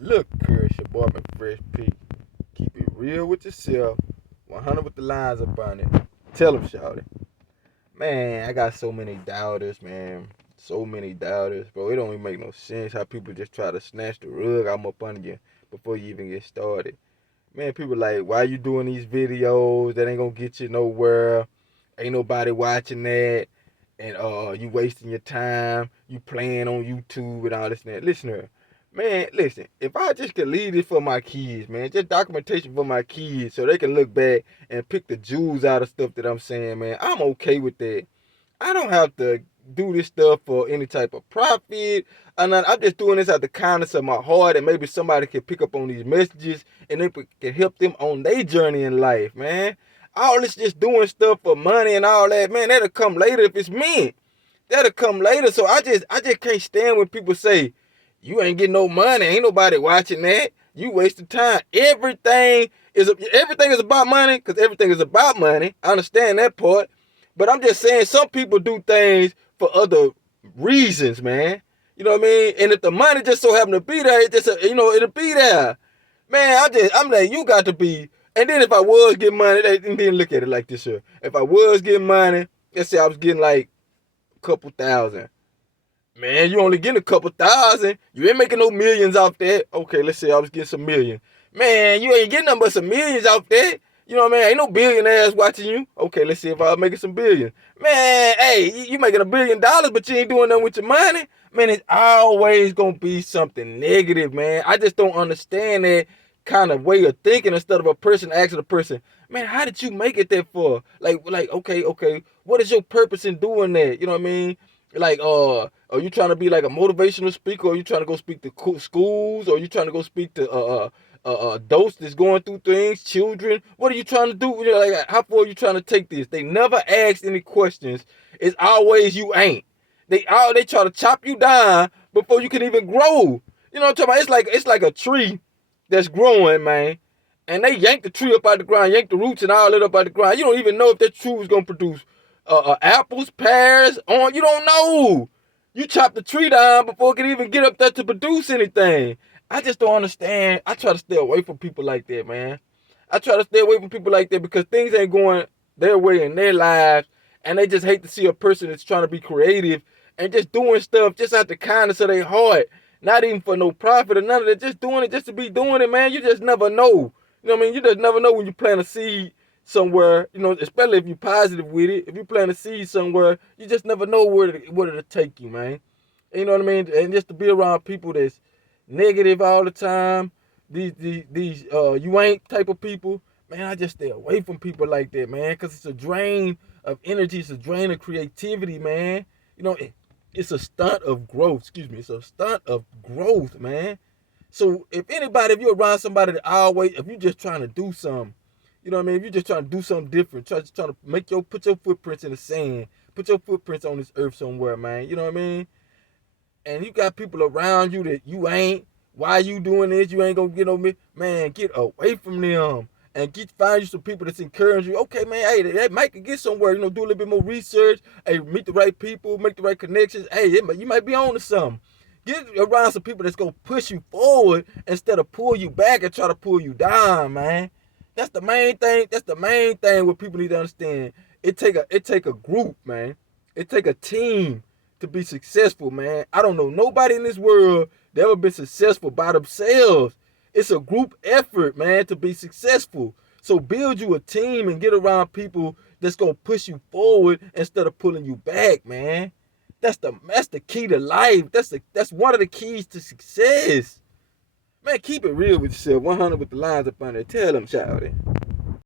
Look, Chris, your boy McFresh P. Keep it real with yourself. 100 with the lines up on it. Tell them, shawty. Man, I got so many doubters, man. So many doubters, bro. It don't even make no sense how people just try to snatch the rug out up under you before you even get started. Man, people like, why you doing these videos that ain't gonna get you nowhere? Ain't nobody watching that. And you wasting your time. You playing on YouTube and all this and that. Listen here. Man, listen, if I just could leave this for my kids, man, just documentation for my kids so they can look back and pick the jewels out of stuff that I'm saying, man, I'm okay with that. I don't have to do this stuff for any type of profit. I'm just doing this out the kindness of my heart, and maybe somebody can pick up on these messages and they can help them on their journey in life, man. All this just doing stuff for money and all that, man, that'll come later if it's me. That'll come later. So I just can't stand when people say, you ain't getting no money, ain't nobody watching that. You wasting time. Everything is about money, because everything is about money. I understand that part. But I'm just saying some people do things for other reasons, man. You know what I mean? And if the money just so happen to be there, it'll be there. Man, I'm like, you got to be. And then if I was getting money, and then look at it like this here. If I was getting money, let's say I was getting like a couple thousand. Man, you only getting a couple thousand. You ain't making no millions off that. Okay, let's say I was getting some million. Man, you ain't getting nothing but some millions off that. You know what I mean? Ain't no billionaires watching you. Okay, let's see if I was making some billion. Man, hey, you making $1 billion, but you ain't doing nothing with your money. Man, it's always gonna be something negative, man. I just don't understand that kind of way of thinking instead of a person asking a person, man, how did you make it that far? Okay, what is your purpose in doing that? You know what I mean? Like, are you trying to be like a motivational speaker? Or are you trying to go speak to schools? Or are you trying to go speak to adults that's going through things, children? What are you trying to do? You know, like, how far are you trying to take this? They never ask any questions. It's always you ain't. They try to chop you down before you can even grow. You know what I'm talking about? It's like a tree that's growing, man. And they yank the tree up out the ground, yank the roots and all that up out the ground. You don't even know if that tree is gonna produce apples, pears, on. You don't know. You chop the tree down before it can even get up there to produce anything. I just don't understand. I try to stay away from people like that, man. I try to stay away from people like that because things ain't going their way in their lives, and they just hate to see a person that's trying to be creative and just doing stuff just out the kindness of their heart, not even for no profit or none of that. Just doing it just to be doing it, man. You just never know. You know what I mean? You just never know when you plant a seed somewhere, you know, especially if you're positive with it. If you plant a seed somewhere, you just never know where it'll take you, man. You know what I mean? And just to be around people that's negative all the time, these you ain't type of people, man, I just stay away from people like that, man, because it's a drain of energy, it's a drain of creativity, man. You know, it's a stunt of growth, excuse me, it's a stunt of growth, man. So if you're around somebody that always, if you're just trying to do something, you know what I mean? If you're just trying to do something different, trying to put your footprints in the sand, put your footprints on this earth somewhere, man. You know what I mean? And you got people around you that you ain't. Why you doing this? You ain't gonna get on me, man. Get away from them and find you some people that's encouraging you. Okay, man. Hey, that might get somewhere. You know, do a little bit more research. Hey, meet the right people, make the right connections. Hey, you might be on to something. Get around some people that's gonna push you forward instead of pull you back and try to pull you down, man. That's the main thing. That's the main thing what people need to understand. It take a group, man. It take a team to be successful, man. I don't know nobody in this world that ever been successful by themselves. It's a group effort, man, to be successful. So build you a team and get around people that's gonna push you forward instead of pulling you back, man. That's the key to life. That's one of the keys to success. Man, keep it real with yourself. 100 with the lines up on there. Tell them, shout it.